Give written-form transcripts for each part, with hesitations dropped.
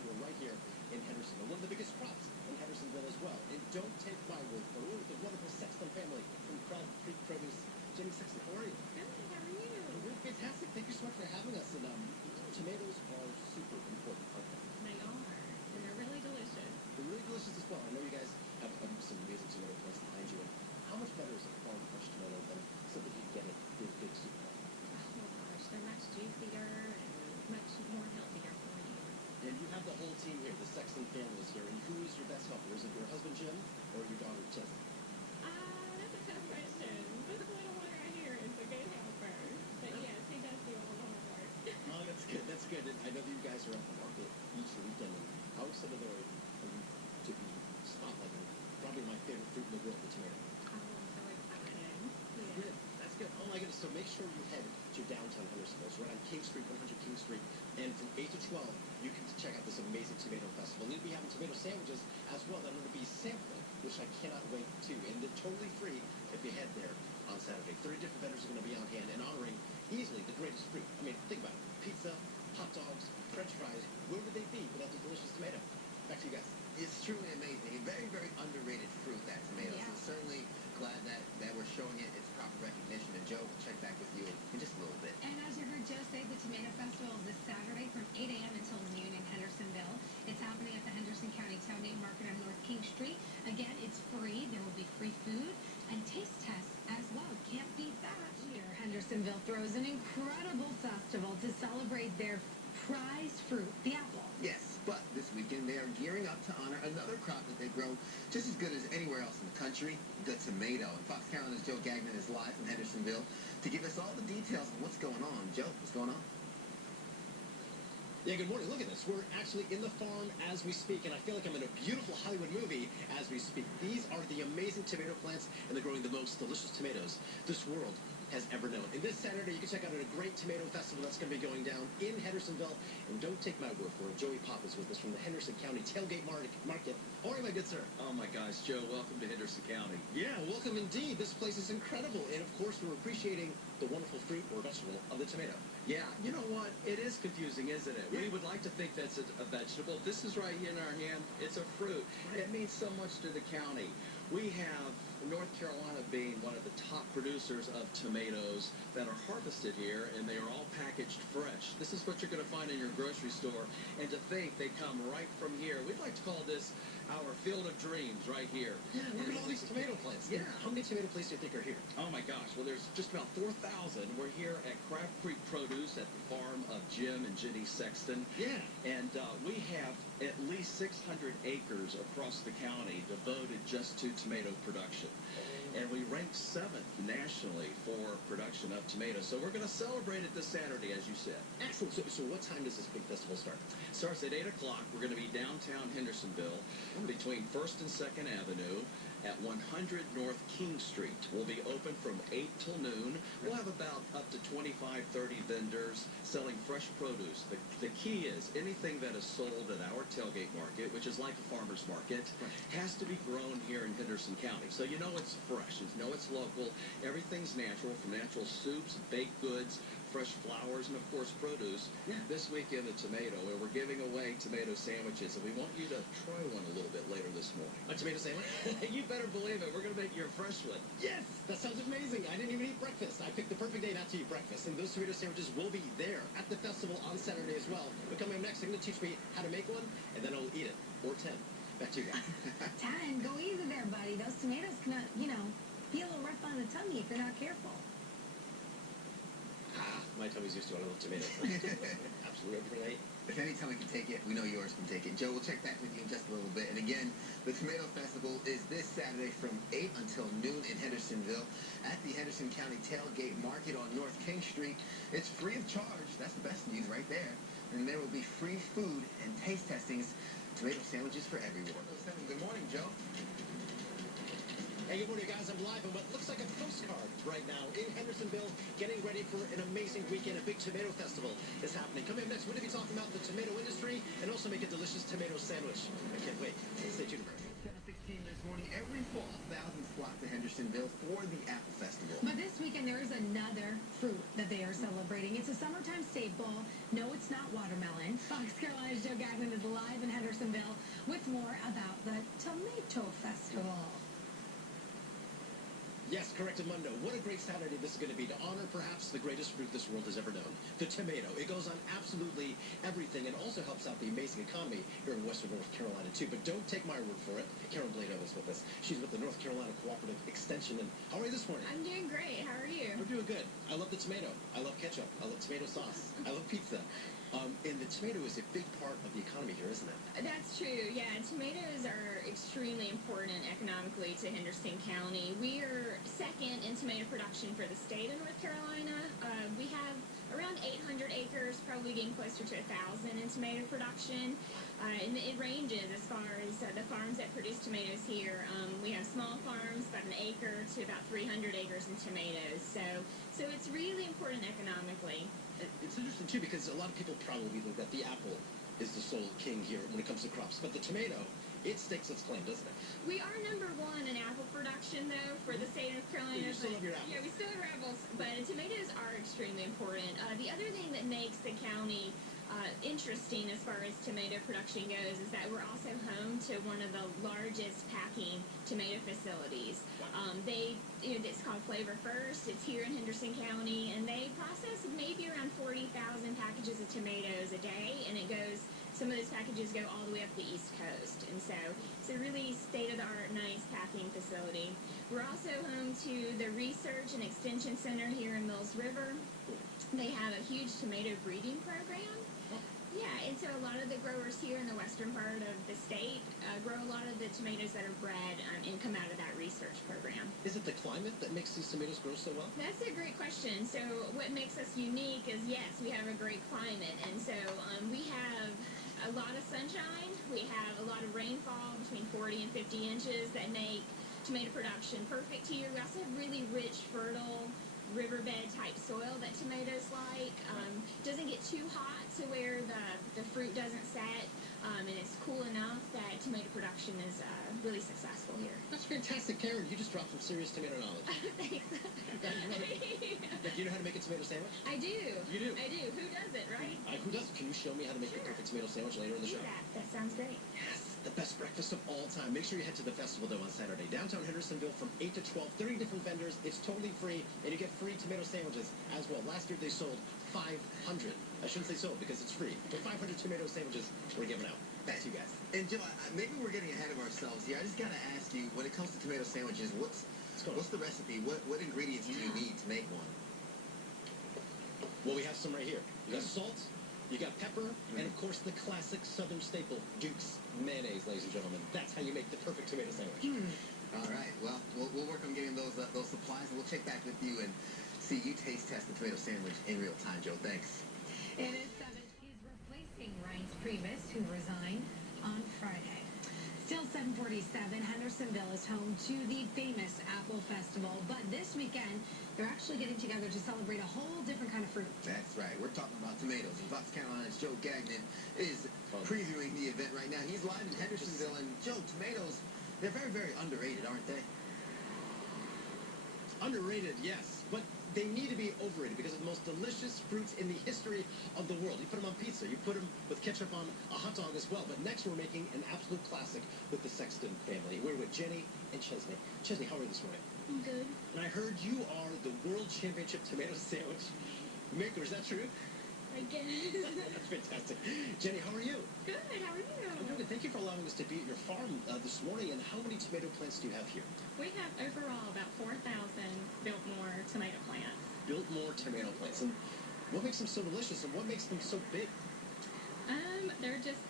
Festival right here in Henderson. One of the biggest crops in Hendersonville as well. And don't take my word for it. The wonderful Sexton family from Crab Creek Produce. Jenny Sexton, how are you? Good, how are you? We're fantastic. Thank you so much for having us. And tomatoes are super important, aren't they? They are. And they're really delicious. They're really delicious as well. I know you guys have some amazing tomato plants behind you. And how much better is a farm fresh tomato than something you get at big supermarket? Oh gosh, they're much juicier and much more healthier for you. And you have the whole team here, the Sexton family is here. And who is your best helper? Is it your husband, Jim, or your daughter, Chelsea? That's a tough question. This little one right here is a good helper. But yes, he does do all the hard work. Oh, that's good. That's good. And I know that you guys are at the market each weekend. And how excited are you to be spotlighting probably my favorite fruit in the world, the tomato? Oh, I'm so excited. That's good. That's good. Oh my goodness. So make sure you head to downtown Henderson. It's right on King Street, 100 King Street. And from 8 to 12, you can check out this amazing tomato festival. You'll be having tomato sandwiches as well that I'm going to be sampling, which I cannot wait to. And they're totally free if you head there on Saturday. 30 different vendors are going to be on hand and honoring easily the greatest fruit. I mean, think about it. Pizza, hot dogs, french fries. Where would they be without the delicious tomato? Back to you guys. It's truly amazing. A very, very underrated fruit, that tomato. Yeah. So certainly glad that we're showing it its proper recognition. And Joe, we'll check back with you in just a little bit. And as you heard Joe say, the Tomato Festival is this Saturday from 8 a.m. until noon in Hendersonville. It's happening at the Henderson County Tailgate Market on North King Street. Again, it's free. There will be free food and taste tests as well. Can't beat that. Here, Hendersonville throws an incredible festival to celebrate their prized fruit, the apple. Yes, but this weekend they are gearing up to honor another crop that they grow just as good as anywhere else in the country, the tomato. And Fox Carolina's Joe Gagnon is live from Hendersonville to give us all the details on what's going on. Joe, what's going on? Yeah, good morning. Look at this. We're actually in the farm as we speak, and I feel like I'm in a beautiful Hollywood movie as we speak. These are the amazing tomato plants, and they're growing the most delicious tomatoes this world has ever known. And this Saturday, you can check out a great tomato festival that's going to be going down in Hendersonville. And don't take my word for it. Joey Pop is with us from the Henderson County Tailgate Market. How are you, my good sir? Oh my gosh, Joe, welcome to Henderson County. Yeah, welcome indeed. This place is incredible. And of course, we're appreciating the wonderful fruit or vegetable of the tomato. Yeah, you know what? It is confusing, isn't it? Yeah. We would like to think that's a vegetable. This is right here in our hand. It's a fruit. It means so much to the county. We have North Carolina being one of the top producers of tomatoes that are harvested here, and they are all packaged fresh. This is what you're going to find in your grocery store, and to think they come right from here. We'd like to call this our field of dreams right here. Yeah, look at all these tomato plants. Yeah. How many tomato plants do you think are here? Oh my gosh, well there's just about 4,000. We're here at Crab Creek Produce at the farm of Jim and Jenny Sexton. Yeah. And we have at least 600 acres across the county devoted just to tomato production. And we rank 7th nationally for production of tomatoes. So we're going to celebrate it this Saturday, as you said. Excellent. So what time does this big festival start? Starts at 8 o'clock. We're going to be downtown Hendersonville between 1st and 2nd Avenue at 100 North King Street. We'll be open from 8 till noon. We'll have about up to 25, 30 vendors selling fresh produce. The key is anything that is sold at our tailgate market, which is like a farmer's market, has to be grown here in Henderson County. So you know it's fresh. You know it's local. Everything's natural, from natural soups, baked goods, fresh flowers, and of course produce. Yeah. This weekend the tomato, and we're giving away tomato sandwiches, and we want you to try one a little bit later this morning. A tomato sandwich? You better believe it. We're going to make you a fresh one. Yes! That sounds amazing. I didn't even eat breakfast. I picked the perfect day not to eat breakfast. And those tomato sandwiches will be there at the festival on Saturday as well. But coming up next, they're going to teach me how to make one, and then I'll eat it. Or 10. Back to you guys. 10, go easy there, buddy. Those tomatoes can, be a little rough on the tummy if you're not careful. My tummy's used to it. I love tomatoes. Absolutely everything I eat. If any tummy can take it, we know yours can take it. Joe, we'll check back with you in just a little bit. And again, the Tomato Festival is this Saturday from 8 until noon in Hendersonville at the Henderson County Tailgate Market on North King Street. It's free of charge. That's the best news right there. And there will be free food and taste testings, tomato sandwiches for everyone. Good morning, Joe. Hey, good morning, guys. I'm live on what looks like a postcard right now in Hendersonville, getting ready for an amazing weekend. A big tomato festival is happening. Coming up next, we're going to be talking about the tomato industry and also make a delicious tomato sandwich. I can't wait. Stay tuned. 7:16 this morning. Every fall, thousands flock to Hendersonville for the Apple Festival. But this weekend, there is another fruit that they are celebrating. It's a summertime staple. No, it's not watermelon. Fox Carolina's Joe Gagnon is live more about the Tomato Festival. Yes, correct, Amundo. What a great Saturday this is going to be to honor perhaps the greatest fruit this world has ever known, the tomato. It goes on absolutely everything and also helps out the amazing economy here in western North Carolina, too. But don't take my word for it. Karen Blado is with us. She's with the North Carolina Cooperative Extension. And how are you this morning? I'm doing great. How are you? We're doing good. I love the tomato. I love ketchup. I love tomato sauce. I love pizza. And the tomato is a big part of the economy here, isn't it? That's true. Yeah, tomatoes are extremely important economically to Henderson County. We are second in tomato production for the state of North Carolina. We have around 800 acres, probably getting closer to 1,000 in tomato production. And it ranges as far as the farms that produce tomatoes here. We have small farms, about an acre to about 300 acres in tomatoes. So it's really important economically. It's interesting, too, because a lot of people probably think that the apple is the sole king here when it comes to crops. But the tomato, it stakes its claim, doesn't it? We are number one in apple production, though, for the state of North Carolina. You still love your apples. Yeah, we still have our apples, but tomatoes are extremely important. The other thing that makes the county interesting as far as tomato production goes is that we're also home to one of the largest packing tomato facilities. It's called Flavor First. It's here in Henderson County, and they process maybe around 40,000 packages of tomatoes a day, and some of those packages go all the way up the East Coast. And so it's a really state-of-the-art, nice packing facility. We're also home to the Research and Extension Center here in Mills River. They have a huge tomato breeding program. Yeah, and so a lot of the growers here in the western part of the state grow a lot of the tomatoes that are bred and come out of that research program. Is it the climate that makes these tomatoes grow so well? That's a great question. So what makes us unique is, yes, we have a great climate. And so we have a lot of sunshine. We have a lot of rainfall, between 40 and 50 inches, that make tomato production perfect here. We also have really rich, fertile, riverbed type soil that tomatoes like. Doesn't get too hot to where the fruit doesn't set, and it's cool enough that tomato production is really successful here. That's fantastic, Karen. You just dropped some serious tomato knowledge. Thanks. You know how to make a tomato sandwich? I do. You do? I do. Who doesn't, right? Who doesn't? Can you show me how to make the perfect tomato sandwich later in the show? That sounds great. Yes, the best breakfast of all time. Make sure you head to the festival, though, on Saturday. Downtown Hendersonville from 8 to 12, 30 different vendors. It's totally free, and you get free tomato sandwiches as well. Last year, they sold 500. I shouldn't say sold because it's free, but 500 tomato sandwiches were given out. Thanks, you guys. And Joe, maybe we're getting ahead of ourselves here. I just gotta ask you, when it comes to tomato sandwiches, what's the recipe? What ingredients do you need to make one? Well, we have some right here. You got salt, you got pepper, and of course the classic southern staple, Duke's mayonnaise, ladies and gentlemen. That's how you make the perfect tomato sandwich. All right. Well, we'll work on getting those supplies, and we'll check back with you and see you taste test the tomato sandwich in real time, Joe. Thanks. It is 7. He's replacing Reince Priebus, who resigned on Friday. Still 7:47, Hendersonville is home to the famous Apple Festival, but this weekend they're actually getting together to celebrate a whole different kind of fruit. That's right. We're talking about tomatoes. And Fox Carolina's Joe Gagnon is previewing the event right now. He's live in Hendersonville, and Joe, tomatoes, they're very, very underrated, aren't they? Underrated, yes, but they need to be overrated because of the most delicious fruits in the history of the world. You put them on pizza, you put them with ketchup on a hot dog as well. But next we're making an absolute classic with the Sexton family. We're with Jenny and Chesney. Chesney, how are you this morning? I'm good. And I heard you are the World Championship tomato sandwich maker. Is that true? I guess. That's fantastic. Jenny, how are you? Good. How are you? I'm good. Thank you for allowing us to be at your farm this morning. And how many tomato plants do you have here? We have overall about 4,000 Biltmore tomato plants. Biltmore tomato plants. And what makes them so delicious and what makes them so big?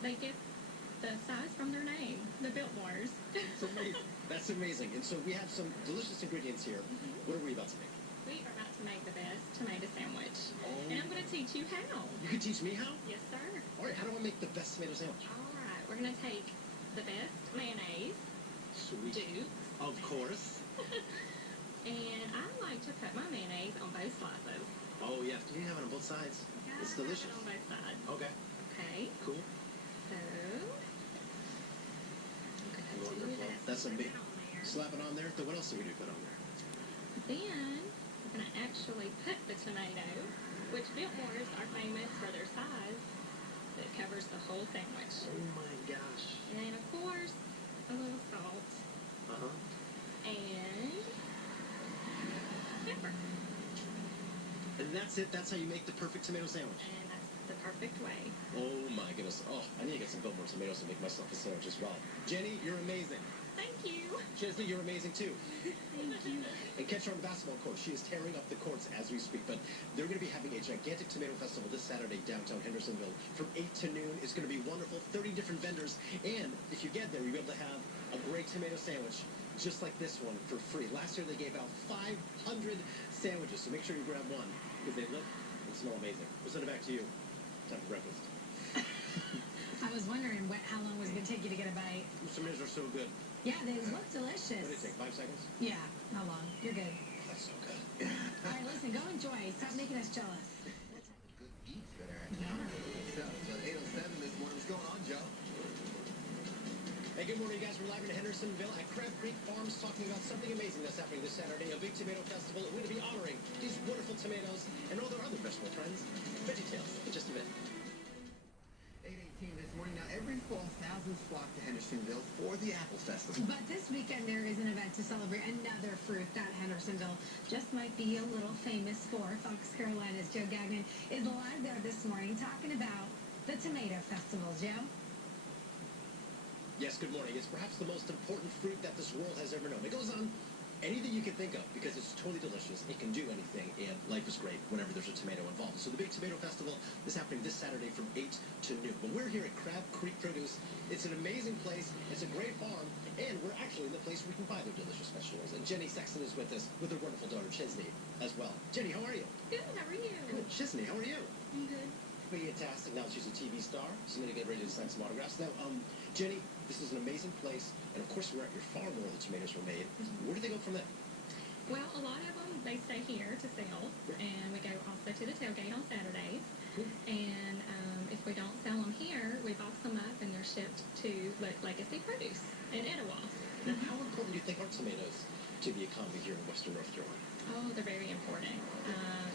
They get the size from their name, the Biltmores. It's amazing. That's amazing. And so we have some delicious ingredients here. What are we about to make? We are about to make the best tomato sandwich. Oh. And I'm going to teach you how. You can teach me how? Yes, sir. All right, how do I make the best tomato sandwich? All right. We're going to take the best mayonnaise. Sweet. Duke's. Of course. And I like to cut my mayonnaise on both slices. Oh, yeah. You have it on both sides. It's delicious. On both sides. Okay. Okay. Cool. So, Wonderful. That's amazing. Slap it on there. Then what else do we do put on there? then we're going to actually put the tomato, which Biltmores are famous for their size, that covers the whole sandwich. Oh, my gosh. And then, of course, And that's it. That's how you make the perfect tomato sandwich. And that's the perfect way. Oh my goodness. Oh, I need to get some Billboard tomatoes to make myself a sandwich as well. Jenny, you're amazing. Thank you. Chesley, you're amazing too. Thank you. And catch her on the basketball court. She is tearing up the courts as we speak. But they're going to be having a gigantic tomato festival this Saturday downtown Hendersonville from 8 to noon. It's going to be wonderful. 30 different vendors. And if you get there, you'll be able to have a great tomato sandwich just like this one for free. Last year they gave out 500 sandwiches. So make sure you grab one because they look and smell amazing. We'll send it back to you. Time for breakfast. I was wondering how long was it going to take you to get a bite. Those tomatoes are so good. Yeah, they look delicious. What did it take? 5 seconds? Yeah, how long? You're good. That's so good. All right, listen, go enjoy. Stop making us jealous. Good eats that are so 8:07 this morning. What's going on, Joe? Hey, good morning, guys. We're live in Hendersonville at Crab Creek Farms talking about something amazing that's happening this Saturday, a big tomato festival. We're going to be honoring these wonderful tomatoes and all their other vegetable friends. VeggieTales in just a bit. 8:18 this morning. Now, every fall, thousands flock to Hendersonville for the Apple Festival. But this weekend there is an event to celebrate another fruit that Hendersonville just might be a little famous for. Fox Carolina's Joe Gagnon is live there this morning talking about the Tomato Festival. Joe? Yes, good morning. It's perhaps the most important fruit that this world has ever known. It goes on anything you can think of because it's totally delicious. It can do anything, and life is great whenever there's a tomato involved. So the big tomato festival is happening this Saturday from 8 to noon. But we're here at Crab Creek Produce. It's an amazing place. It's a great farm, and we're actually in the place where we can buy their delicious vegetables. And Jenny Sexton is with us with her wonderful daughter, Chesney, as well. Jenny, how are you? Good, how are you? Good. Chesney, how are you? I'm good. Fantastic. Now she's a TV star. She's going to get ready to sign some autographs. Now, Jenny, this is an amazing place, and of course we're at your farm where all the tomatoes were made. Where do they go from there? Well, a lot of them, they stay here to sell, and we go also to the Tailgate on Saturdays. Cool. And if we don't sell them here, we box them up, and they're shipped to Legacy Produce in Etowah. Now, how important do you think are tomatoes to the economy here in Western North Carolina? Oh, they're very important.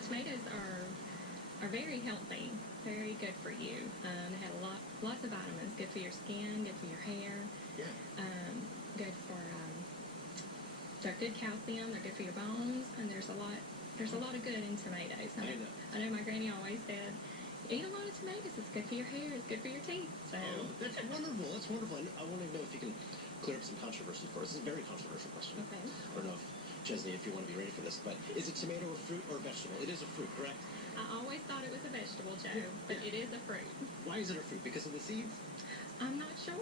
Tomatoes are very healthy, very good for you. They have lots of vitamins, good for your skin, good for your hair. Yeah. Good for they're good calcium. They're good for your bones, and there's a lot of good in tomatoes. I know my granny always said, eat a lot of tomatoes. It's good for your hair. It's good for your teeth. So that's wonderful. That's wonderful. And I want to know if you can clear up some controversy for us. This is a very controversial question. Okay. I don't know if Chesney, if you want to be ready for this, but is it tomato a fruit or a vegetable? It is a fruit, correct? I always thought it was a vegetable, Joe, but it is a fruit. Why is it a fruit? Because of the seeds? I'm not sure.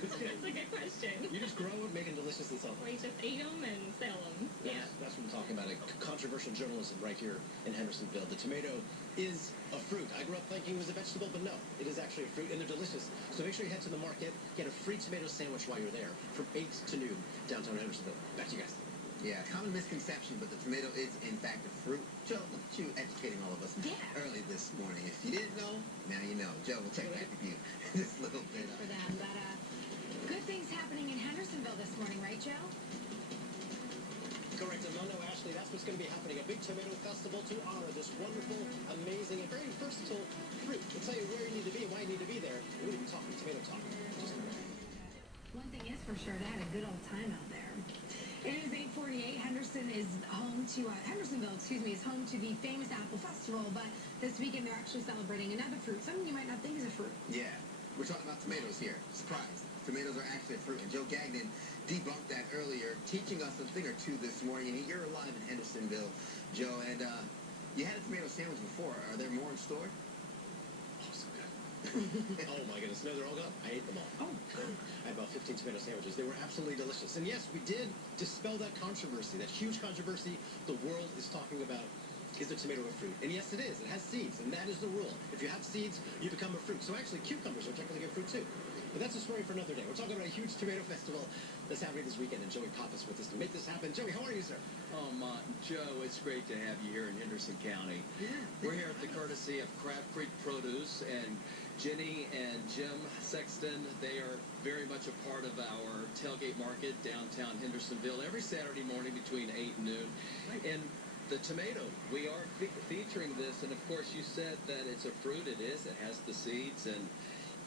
That's a good question. You just grow it, make it delicious, and sell it. We just eat them and sell them. Yeah. That's what I'm talking about. Controversial journalism right here in Hendersonville. The tomato is a fruit. I grew up thinking it was a vegetable, but no, it is actually a fruit, and they're delicious. So make sure you head to the market, get a free tomato sandwich while you're there from 8 to noon downtown Hendersonville. Back to you guys. Yeah, common misconception, but the tomato is in fact a fruit. Joe, look at you educating all of us early this morning. If you didn't know, now you know. Joe, we'll check back with you in just a little bit. For them, but good things happening in Hendersonville this morning, right, Joe? Correct, and no, Ashley, that's what's going to be happening. A big tomato festival to honor this wonderful, amazing, and very versatile fruit. We'll tell you where you need to be and why you need to be there. We're going to be talking tomato talk. Just a minute. One thing is for sure, they had a good old time out there. It is 8:48. Hendersonville is home to the famous Apple Festival, but this weekend they're actually celebrating another fruit, something you might not think is a fruit. Yeah, we're talking about tomatoes here. Surprise. Tomatoes are actually a fruit, and Joe Gagnon debunked that earlier, teaching us a thing or two this morning. And you're alive in Hendersonville, Joe, and you had a tomato sandwich before. Are there more in store? Oh, so good. Oh, my goodness. No, they're all gone. I ate them all. Oh. I had about 15 tomato sandwiches. They were absolutely delicious. And yes, we did dispel that controversy, that huge controversy the world is talking about. Is a tomato a fruit? And yes, it is. It has seeds, and that is the rule. If you have seeds, you become a fruit. So actually, cucumbers are technically a fruit too. But that's a story for another day. We're talking about a huge tomato festival that's happening this weekend, and Joey Pappas with us to make this happen. Joey, how are you, sir? Oh, Joe, it's great to have you here in Henderson County. Yeah. We're here at the courtesy of Crab Creek Produce, and Jenny and Jim Sexton, they are very much a part of our tailgate market downtown Hendersonville every Saturday morning between 8 and noon. And the tomato, we are featuring this, and of course you said that it's a fruit. It is. It has the seeds, and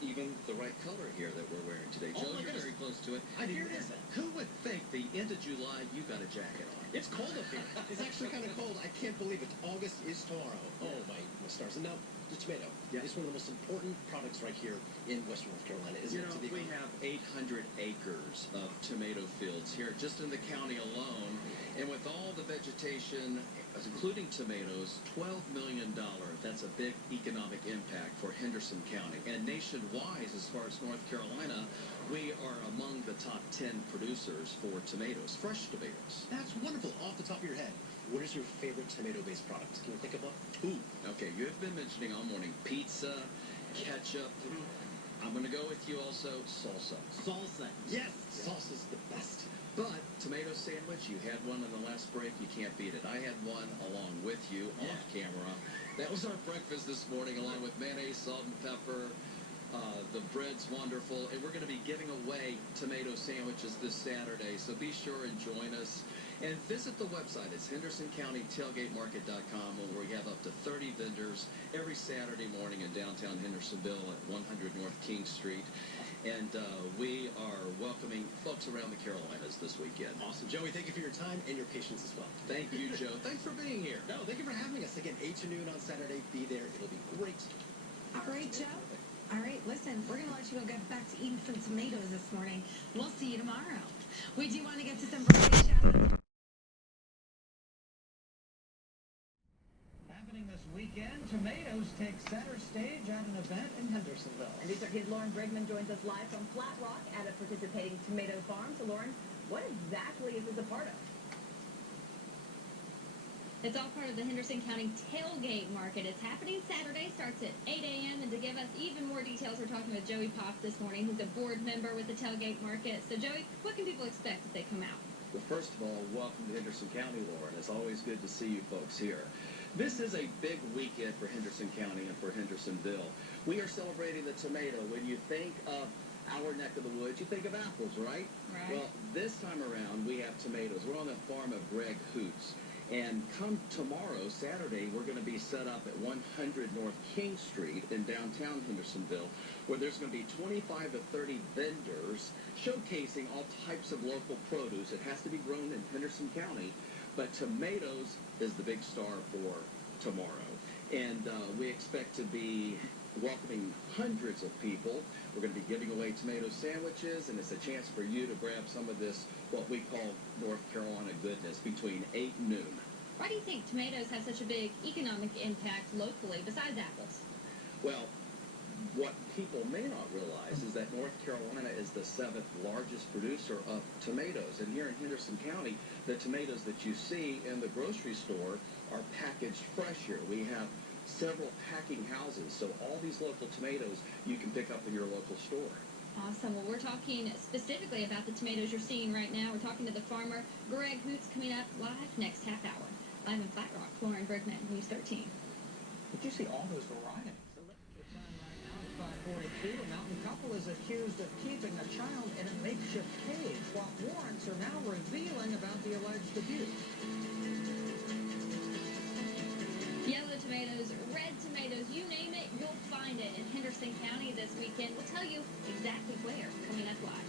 even the right color here that we're wearing today. Oh Joe, my you're goodness. very close to it. Here it is. Who would think the end of July you got a jacket on? It's cold up here. It's actually kind of cold. I can't believe it. August is tomorrow. Oh, my stars. And now, the tomato is one of the most important products right here in Western North Carolina, isn't it? To the We economy? have 800 acres of tomato fields here just in the county alone. And with all the vegetation, including tomatoes, $12 million. That's a big economic impact for Henderson County. And nationwide, as far as North Carolina, we are among the top 10 producers for tomatoes, fresh tomatoes. That's wonderful. Off the top of your head, what is your favorite tomato-based product? Can you think of one? Ooh, okay, you have been mentioning all morning pizza, ketchup. I'm going to go with you also, salsa. Salsa. Yes. Salsa's the best. But tomato sandwich, you had one in the last break. You can't beat it. I had one along with you off camera. That was our breakfast this morning, along with mayonnaise, salt, and pepper. The bread's wonderful, and we're going to be giving away tomato sandwiches this Saturday. So be sure and join us. And visit the website. It's HendersonCountyTailgateMarket.com, where we have up to 30 vendors every Saturday morning in downtown Hendersonville at 100 North King Street. And we are welcoming folks around the Carolinas this weekend. Awesome. Joey, thank you for your time and your patience as well. Thank you, Joe. Thanks for being here. No, thank you for having us. Again, 8 to noon on Saturday. Be there. It'll be great. All right, Joe. All right, listen, we're going to let you go get back to eating some tomatoes this morning. We'll see you tomorrow. We do want to get to some birthday shout-outs. Happening this weekend, tomatoes take center stage at an event in Hendersonville. And NBC13's Lauren Brigman joins us live from Flat Rock at a participating tomato farm. So, Lauren, what exactly is this a part of? It's all part of the Henderson County Tailgate Market. It's happening Saturday, starts at 8 a.m. And to give us even more details, we're talking with Joey Poff this morning, who's a board member with the Tailgate Market. So, Joey, what can people expect if they come out? Well, first of all, welcome to Henderson County, Lauren. It's always good to see you folks here. This is a big weekend for Henderson County and for Hendersonville. We are celebrating the tomato. When you think of our neck of the woods, you think of apples, right? Right. Well, this time around, we have tomatoes. We're on the farm of Greg Hoots. And come tomorrow, Saturday, we're going to be set up at 100 North King Street in downtown Hendersonville, where there's going to be 25 to 30 vendors showcasing all types of local produce. It has to be grown in Henderson County, but tomatoes is the big star for tomorrow. And we expect to be welcoming hundreds of people. We're going to be giving away tomato sandwiches, and it's a chance for you to grab some of this, what we call North Carolina goodness, between 8 and noon. Why do you think tomatoes have such a big economic impact locally besides apples? Well, what people may not realize is that North Carolina is the 7th largest producer of tomatoes. And here in Henderson County, the tomatoes that you see in the grocery store are packaged fresh here. We have several packing houses, so all these local tomatoes you can pick up in your local store. Awesome. Well, we're talking specifically about the tomatoes you're seeing right now. We're talking to the farmer, Greg Hoots, coming up live next half hour. Live in Flat Rock, Lauren Brigman, News 13. Did you see all those varieties? The time right now at 5:42, a mountain couple is accused of keeping a child in a makeshift cage, while warrants are now revealing about the alleged abuse. Yellow tomatoes, red tomatoes, you name it, you'll find it in Henderson County this weekend. We'll tell you exactly where, coming up live.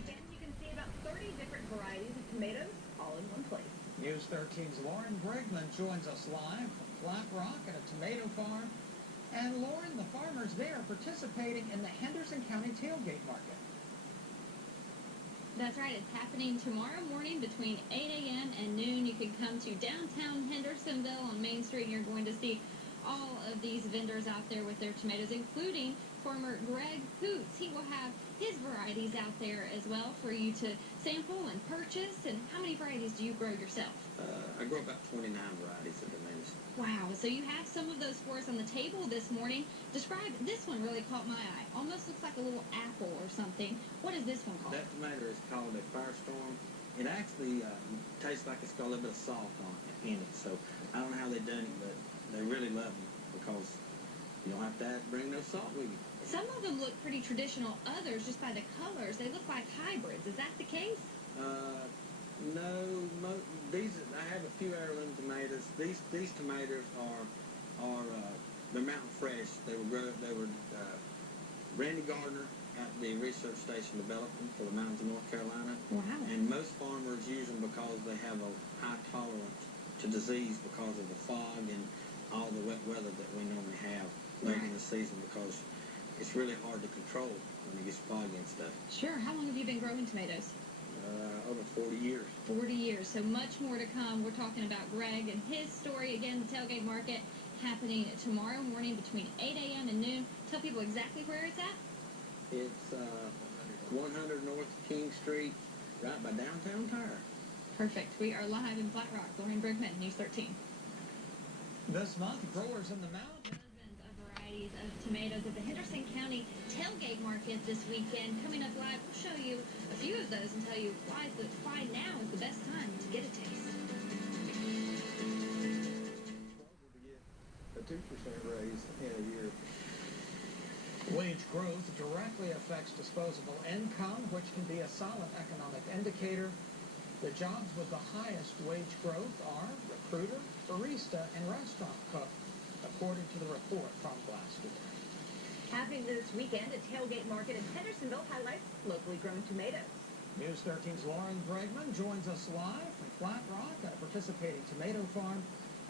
Again, you can see about 30 different varieties of tomatoes all in one place. News 13's Lauren Brigman joins us live from Flat Rock at a tomato farm. And Lauren, the farmers there participating in the Henderson County Tailgate Market. That's right. It's happening tomorrow morning between 8 a.m. and noon. You can come to downtown Hendersonville on Main Street, and you're going to see all of these vendors out there with their tomatoes, including farmer Greg Hoots. He will have his varieties out there as well for you to sample and purchase. And how many varieties do you grow yourself? I grow about 29 varieties of tomatoes. Wow. So you have some of those for us on the table this morning. Describe, this one really caught my eye. Almost looks like a little apple or something. What is this one called? That tomato is called a Firestorm. It actually tastes like it's got a little bit of salt on it, in it. So I don't know how they done it, but they really love them because you don't have to bring no salt with you. Some of them look pretty traditional. Others, just by the colors, they look like hybrids. Is that the case? No, these I have a few heirloom tomatoes. These tomatoes are they're mountain fresh. They were Randy Gardner at the research station developed them for the mountains of North Carolina. Wow. And most farmers use them because they have a high tolerance to disease because of the fog and all the wet weather that we normally have late in the season, because it's really hard to control when it gets foggy and stuff. Sure. How long have you been growing tomatoes? Over 40 years. 40 years. So much more to come. We're talking about Greg and his story. Again, the Tailgate Market happening tomorrow morning between 8 a.m. and noon. Tell people exactly where it's at. It's 100 North King Street, right by downtown Tyre. Perfect. We are live in Flat Rock. Lauren Brigman, News 13. This month, growers in the mountains. Dozens of varieties of tomatoes at the Henderson County Tailgate Market this weekend. Coming up live, we'll show you a few of those and tell you why now is the best time to get a taste. A 2% raise in a year. Wage growth directly affects disposable income, which can be a solid economic indicator. The jobs with the highest wage growth are recruiter, barista, and restaurant cook, according to the report from Glassdoor. Happening this weekend at Tailgate Market in Hendersonville highlights locally grown tomatoes. News 13's Lauren Bregman joins us live from Flat Rock at a participating tomato farm.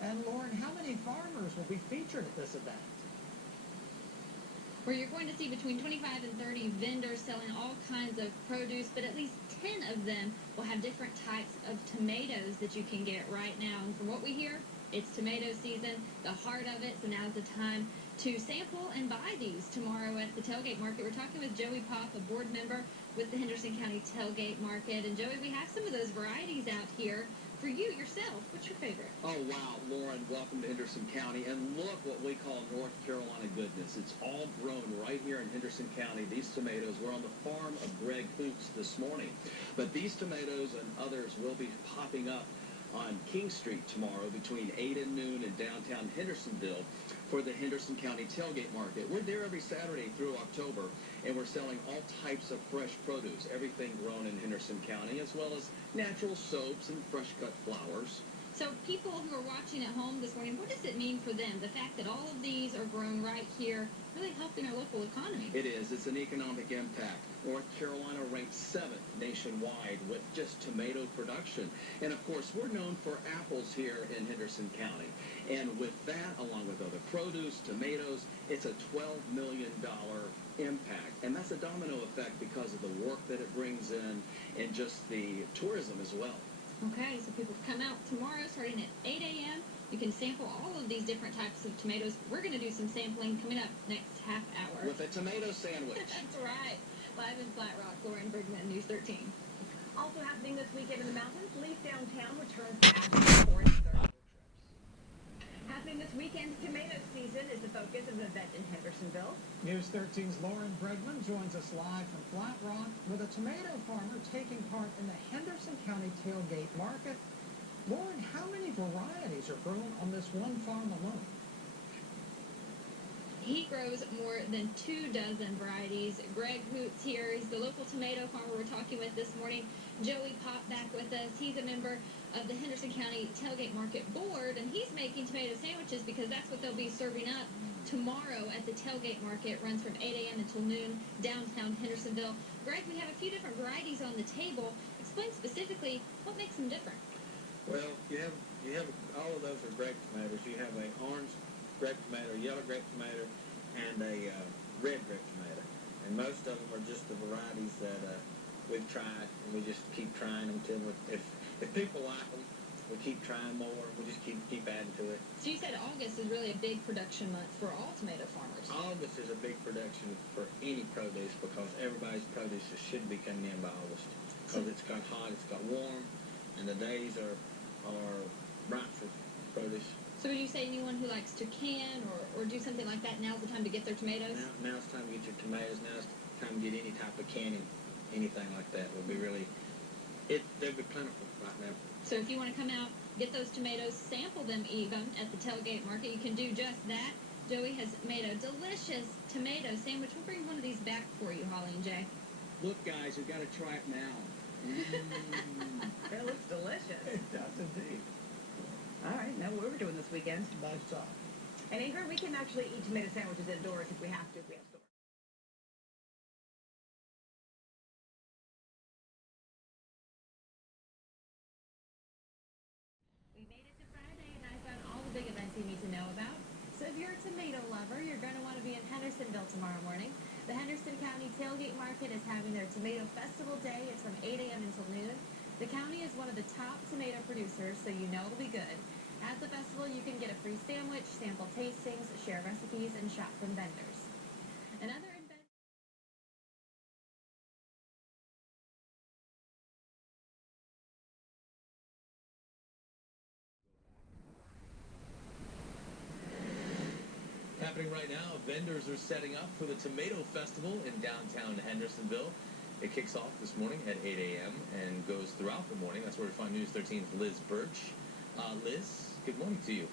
And Lauren, how many farmers will be featured at this event? Where you're going to see between 25 and 30 vendors selling all kinds of produce, but at least 10 of them will have different types of tomatoes that you can get right now. And from what we hear, it's tomato season, the heart of it, so now's the time to sample and buy these tomorrow at the Tailgate Market. We're talking with Joey Pop, a board member with the Henderson County Tailgate Market. And Joey, we have some of those varieties out here. For you, yourself, what's your favorite? Oh, wow, Lauren, welcome to Henderson County. And look what we call North Carolina goodness. It's all grown right here in Henderson County. These tomatoes, we're on the farm of Greg Hoots this morning. But these tomatoes and others will be popping up on King Street tomorrow between 8 and noon in downtown Hendersonville for the Henderson County Tailgate Market. We're there every Saturday through October, and we're selling all types of fresh produce, everything grown in Henderson County, as well as natural soaps and fresh-cut flowers. So people who are watching at home this morning, what does it mean for them? The fact that all of these are grown right here, really helping our local economy. It is. It's an economic impact. North Carolina ranks 7th nationwide with just tomato production. And, of course, we're known for apples here in Henderson County. And with that, along with other produce, tomatoes, it's a $12 million impact. And that's a domino effect because of the work that it brings in and just the tourism as well. Okay, so people come out tomorrow starting at 8 a.m. You can sample all of these different types of tomatoes. We're going to do some sampling coming up next half hour. With a tomato sandwich. That's right. Live in Flat Rock, Lauren Bergman, News 13. Also happening this weekend in the mountains, Leaf Downtown returns to Ashland for its third trip. Happening this weekend, tomato season is the focus of the event in Hendersonville. News 13's Lauren Bregman joins us live from Flat Rock with a tomato farmer taking part in the Henderson County Tailgate Market. Lauren, how many varieties are grown on this one farm alone? He grows more than 24 varieties. Greg Hoots here. He's the local tomato farmer we're talking with this morning. Joey Pop back with us. He's a member of the Henderson County Tailgate Market Board, and he's making tomato sandwiches because that's what they'll be serving up tomorrow at the Tailgate Market. It runs from 8 a.m. until noon, downtown Hendersonville. Greg, we have a few different varieties on the table. Explain specifically what makes them different. Well, you have all of those are grape tomatoes. You have a orange grape tomato, yellow grape tomato, and a red grape tomato. And most of them are just the varieties that we've tried, and we just keep trying them till if people like them, we keep trying more. We just keep adding to it. So you said August is really a big production month for all tomato farmers. August is a big production for any produce because everybody's produce should be coming in by August because it's got hot, it's got warm, and the days are right for produce. So would you say anyone who likes to can or do something like that, now's the time to get their tomatoes? Now it's time to get your tomatoes. Now it's time to get any type of canning, anything like that will be really, they'll be plentiful right now. So if you want to come out, get those tomatoes, sample them even at the Tailgate Market, you can do just that. Joey has made a delicious tomato sandwich. We'll bring one of these back for you, Holly and Jay. Look, guys, you've got to try it now. It looks delicious. It does indeed. All right, now what we're doing this weekend. Nice job. And Ingrid, we can actually eat tomato sandwiches indoors if we have to, if we have stores. We made it to Friday, and I found all the big events you need to know about. So if you're a tomato lover, you're going to want to be in Hendersonville tomorrow morning. The Henderson County Tailgate Market is having their Tomato Festival Day. It's from 8 a.m. until noon. The county is one of the top tomato producers, so you know it'll be good. At the festival, you can get a free sandwich, sample tastings, share recipes, and shop from vendors. Another event. Happening right now, vendors are setting up for the Tomato Festival in downtown Hendersonville. It kicks off this morning at 8 a.m. and goes throughout the morning. That's where we find News 13's Liz Birch. Liz, good morning to you.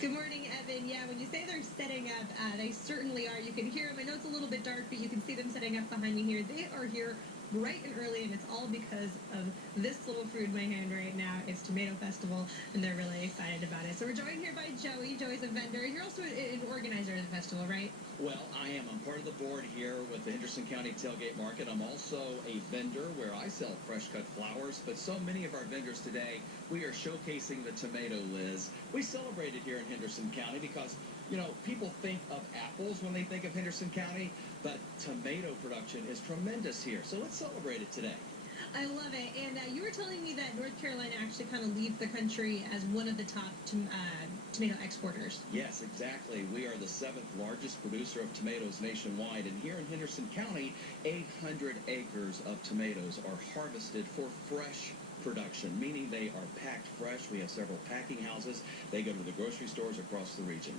Good morning, Evan. Yeah, when you say they're setting up, they certainly are. You can hear them. I know it's a little bit dark, but you can see them setting up behind me here. They are here bright and early, and it's all because of this little fruit in my hand right now. It's Tomato Festival, and they're really excited about it. So we're joined here by Joey. Joey's a vendor. You're also an organizer of the festival, right? Well, I am. I'm part of the board here with the Henderson County Tailgate Market. I'm also a vendor where I sell fresh-cut flowers, but so many of our vendors today, we are showcasing the tomato, Liz. We celebrate it here in Henderson County because, you know, people think of apples when they think of Henderson County, but tomato production is tremendous here. So let's celebrate it today. I love it. And you were telling me that North Carolina actually kind of leads the country as one of the top tomato exporters. Yes, exactly. We are the 7th largest producer of tomatoes nationwide, and here in Henderson County, 800 acres of tomatoes are harvested for fresh production, meaning they are packed fresh. We have several packing houses. They go to the grocery stores across the region.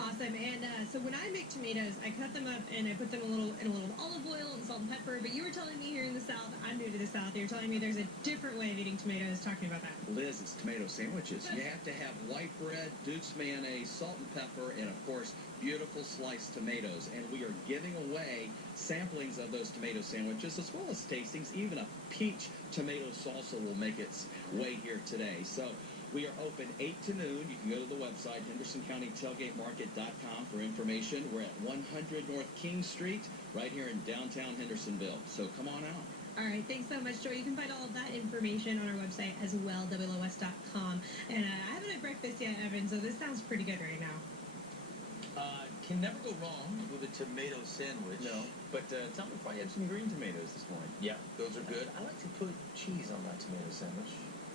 Awesome. And so when I make tomatoes, I cut them up and I put them in a little olive oil and salt and pepper. But you were telling me here in the South, I'm new to the South, you're telling me there's a different way of eating tomatoes. Talking about that. Liz, it's tomato sandwiches. You have to have white bread, Duke's mayonnaise, salt and pepper, and of course, beautiful sliced tomatoes. And we are giving away samplings of those tomato sandwiches as well as tastings. Even a peach tomato salsa will make its way here today. So we are open 8 to noon. You can go to the website, HendersonCountyTailgateMarket.com, for information. We're at 100 North King Street, right here in downtown Hendersonville. So come on out. All right, thanks so much, Joy. You can find all of that information on our website as well, WLOS.com. And I haven't had breakfast yet, Evan, so this sounds pretty good right now. Can never go wrong with a tomato sandwich. No. But tell me if I had some green tomatoes this morning. Yeah, those are good. I like to put cheese on that tomato sandwich.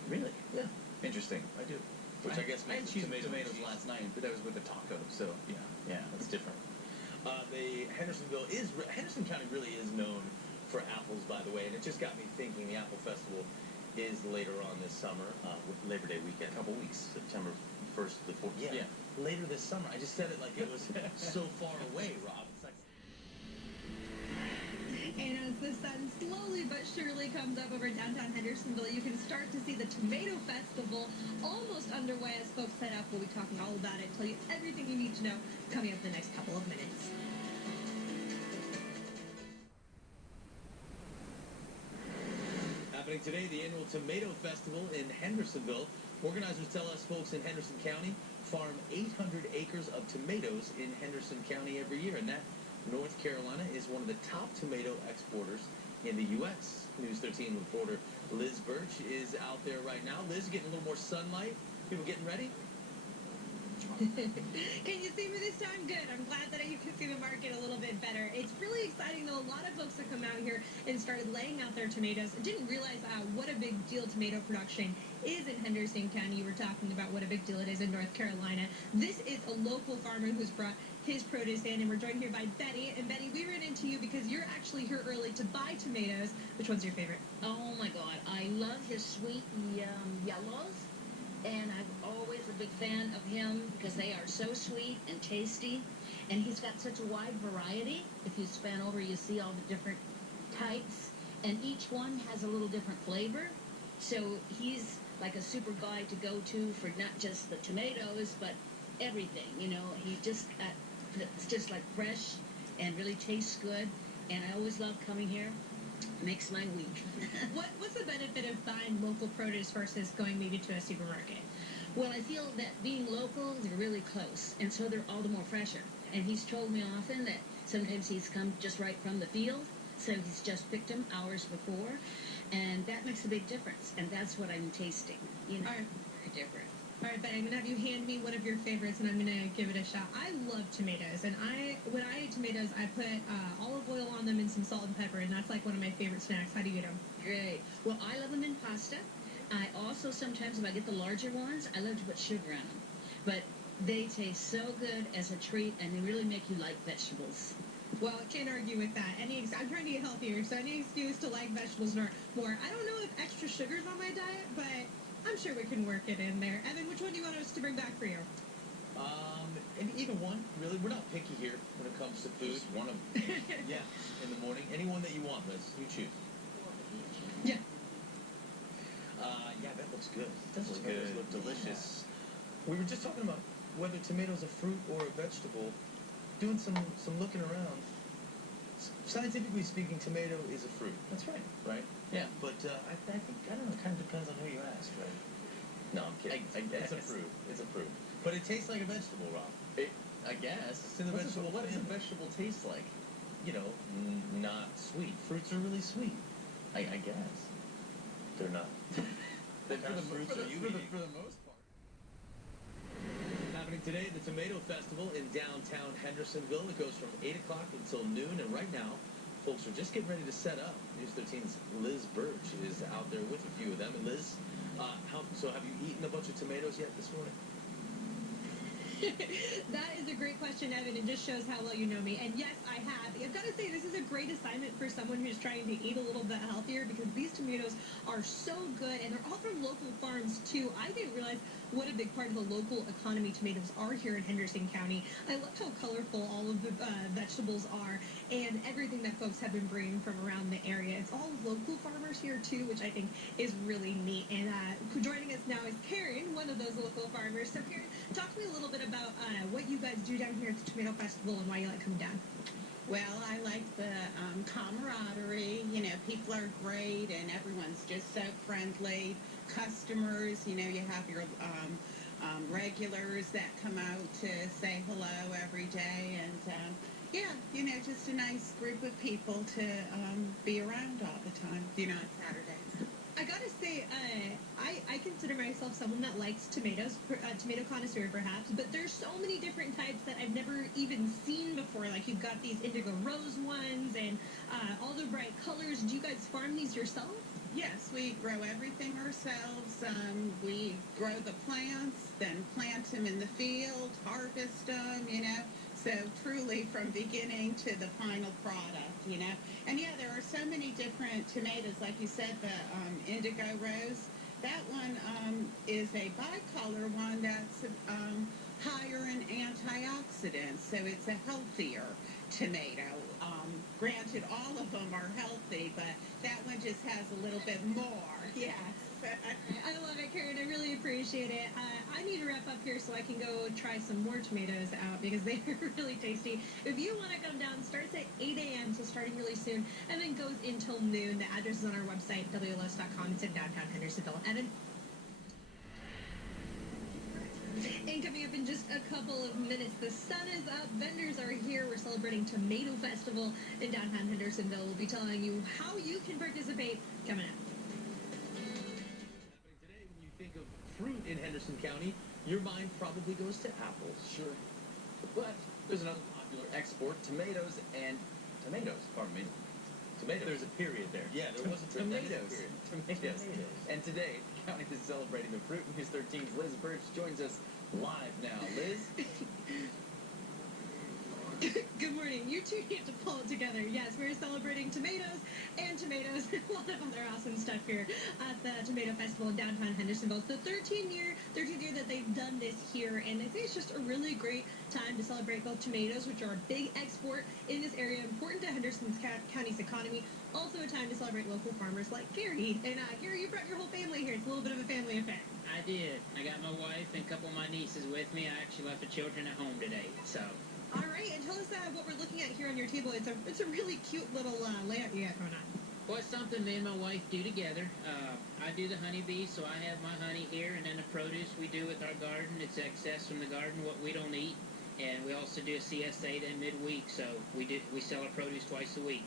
Really? Yeah. Interesting. I do. Which I guess I had makes cheese it and tomatoes last night, but that was with a taco, so yeah, that's different. Henderson County really is known for apples, by the way, and it just got me thinking. The Apple Festival is later on this summer, Labor Day weekend. A couple weeks, September 1st to the 4th. Yeah, later this summer. I just said it like it was so far away, Rob. It's like... And as the sun slowly but surely comes up over downtown Hendersonville, you can start to see the Tomato Festival almost underway as folks set up. We'll be talking all about it, tell you everything you need to know coming up in the next couple of minutes. Happening today, the annual Tomato Festival in Hendersonville. Organizers tell us folks in Henderson County farm 800 acres of tomatoes in Henderson County every year, and that North Carolina is one of the top tomato exporters in the U.S. News 13 reporter Liz Birch is out there right now. Liz, getting a little more sunlight. People getting ready? Can you see me this time? Good. I'm glad that you can see the market a little bit better. It's really exciting, though. A lot of folks have come out here and started laying out their tomatoes. Didn't realize what a big deal tomato production is in Henderson County. You were talking about what a big deal it is in North Carolina. This is a local farmer who's brought his produce in, and we're joined here by Betty. And Betty, we ran into you because you're actually here early to buy tomatoes. Which one's your favorite? Oh my God, I love his sweet yellows, and I'm always a big fan of him because they are so sweet and tasty, and he's got such a wide variety. If you span over, you see all the different types, and each one has a little different flavor. So he's like a super guy to go to for not just the tomatoes, but everything. You know, he just it's just like fresh and really tastes good, and I always love coming here. Makes my week. What's the benefit of buying local produce versus going maybe to a supermarket? Well, I feel that being local, they're really close, and so they're all the more fresher. And he's told me often that sometimes he's come just right from the field, so he's just picked them hours before, and that makes a big difference. And that's what I'm tasting. You know, All right. very different. All right, Ben, I'm gonna have you hand me one of your favorites, and I'm gonna give it a shot. I love tomatoes, and when I eat tomatoes, I put olive oil on them and some salt and pepper, and that's like one of my favorite snacks. How do you eat them? Great. Well, I love them in pasta. I also sometimes, if I get the larger ones, I love to put sugar on them. But they taste so good as a treat, and they really make you like vegetables. Well, I can't argue with that. I'm trying to get healthier, so any excuse to like vegetables more. I don't know if extra sugar's on my diet, but I'm sure we can work it in there. Evan, which one do you want us to bring back for you? And either one, really. We're not picky here when it comes to food. Just one of them. Yeah, in the morning. Any one that you want, Liz. You choose. Yeah. Yeah, that looks good. Looks Tomatoes good. look delicious. We were just talking about whether tomatoes a fruit or a vegetable. Doing some looking around. Scientifically speaking, tomato is a fruit. That's right. Right? Yeah. But I think, I don't know, it kind of depends on who you ask, right? No, I'm kidding. I It's a guess. fruit. It's a fruit. But it tastes like a vegetable, Rob. I guess. It's in the vegetable What does a family. vegetable taste like? You know, not sweet. Fruits are really sweet. I guess. They're not. What kind of fruits are you eating? For the most part. Happening today, the Tomato Festival in downtown Hendersonville. It goes from 8 o'clock until noon, and right now, folks are just getting ready to set up. News 13's Liz Birch is out there with a few of them. And Liz, so have you eaten a bunch of tomatoes yet this morning? That is a great question, Evan. It just shows how well you know me. And yes, I have. I've got to say, this is a great assignment for someone who's trying to eat a little bit healthier because these tomatoes are so good, and they're all from local farms, too. I didn't realize what a big part of the local economy tomatoes are here in Henderson County. I love how colorful all of the vegetables are and everything that folks have been bringing from around the area. It's all local farmers here, too, which I think is really neat. And joining us now is Karen, one of those local farmers. So, Karen, talk to me a little bit about what you guys do down here at the Tomato Festival and why you like coming down. Well, I like the camaraderie. You know, people are great and everyone's just so friendly. Customers, you know, you have your regulars that come out to say hello every day. And, yeah, you know, just a nice group of people to be around all the time, you know, on Saturdays. I gotta say, I consider myself someone that likes tomatoes, tomato connoisseur perhaps, but there's so many different types that I've never even seen before. Like you've got these indigo rose ones and all the bright colors. Do you guys farm these yourself? Yes, we grow everything ourselves. We grow the plants, then plant them in the field, harvest them, you know. So truly from beginning to the final product, you know. And yeah, there are so many different tomatoes. Like you said, the indigo rose. That one is a bicolor one that's higher in antioxidants, so it's a healthier tomato. Granted, all of them are healthy, but that one just has a little bit more. Yes. I love it, Karen. I really appreciate it. I need to wrap up here so I can go try some more tomatoes out because they are really tasty. If you want to come down, it starts at 8 a.m., so starting really soon, and then goes until noon. The address is on our website, WLS.com. It's in downtown Hendersonville. Evan? And coming up in just a couple of minutes, the sun is up. Vendors are here. We're celebrating Tomato Festival in downtown Hendersonville. We'll be telling you how you can participate coming up. Today, when you think of fruit in Henderson County, your mind probably goes to apples. Sure. But there's another popular export, tomatoes. Tomatoes. There's a period there. Yeah, there was a Tomatoes. Tomatoes. And today, the county is celebrating the fruit. News 13's Liz Birch joins us live now. Liz? Good morning. You two get to pull it together. Yes, we're celebrating tomatoes and tomatoes. A lot of other awesome stuff here at the Tomato Festival in downtown Hendersonville. It's the 13th year that they've done this here, and I think it's just a really great time to celebrate both tomatoes, which are a big export in this area, important to Henderson County's economy. Also a time to celebrate local farmers like Gary. And Gary, you brought your whole family here. It's a little bit of a family affair. I did. I got my wife and a couple of my nieces with me. I actually left the children at home today, so. All right, and tell us what we're looking at here on your table. It's a really cute little layout you got going on. Well, it's something me and my wife do together. I do the honeybee, so I have my honey here, and then the produce we do with our garden. It's excess from the garden, what we don't eat. And we also do a CSA then midweek, so we sell our produce twice a week.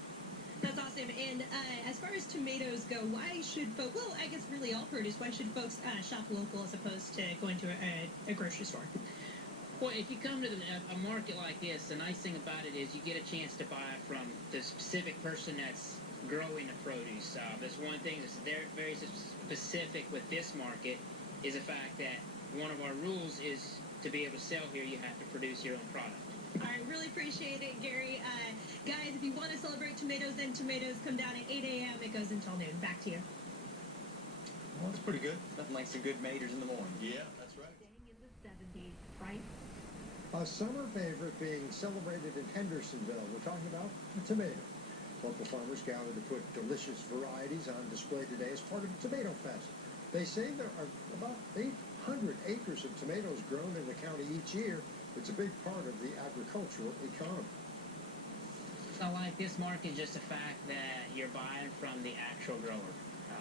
That's awesome. And as far as tomatoes go, why should folks, well, I guess really all produce, why should folks shop local as opposed to going to a grocery store? Well, if you come to a market like this, the nice thing about it is you get a chance to buy from the specific person that's growing the produce. There's one thing that's very specific with this market is the fact that one of our rules is to be able to sell here, you have to produce your own product. I really appreciate it, Gary. Guys, if you want to celebrate tomatoes, then tomatoes come down at 8 a.m. It goes until noon. Back to you. Well, that's pretty good. Nothing like some good maters in the morning. Yeah, that's right. Staying in the 70s, right? A summer favorite being celebrated in Hendersonville. We're talking about the tomato. Local farmers gather to put delicious varieties on display today as part of the Tomato Fest. They say there are about 800 acres of tomatoes grown in the county each year. It's a big part of the agricultural economy. I like this market just the fact that you're buying from the actual grower.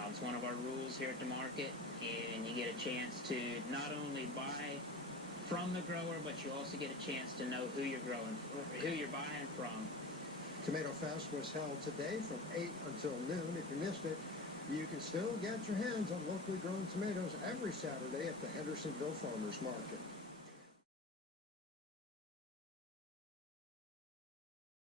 It's one of our rules here at the market, and you get a chance to not only buy from the grower, but you also get a chance to know who you're buying from. Tomato Fest was held today from 8 until noon. If you missed it, you can still get your hands on locally grown tomatoes every Saturday at the Hendersonville Farmers Market.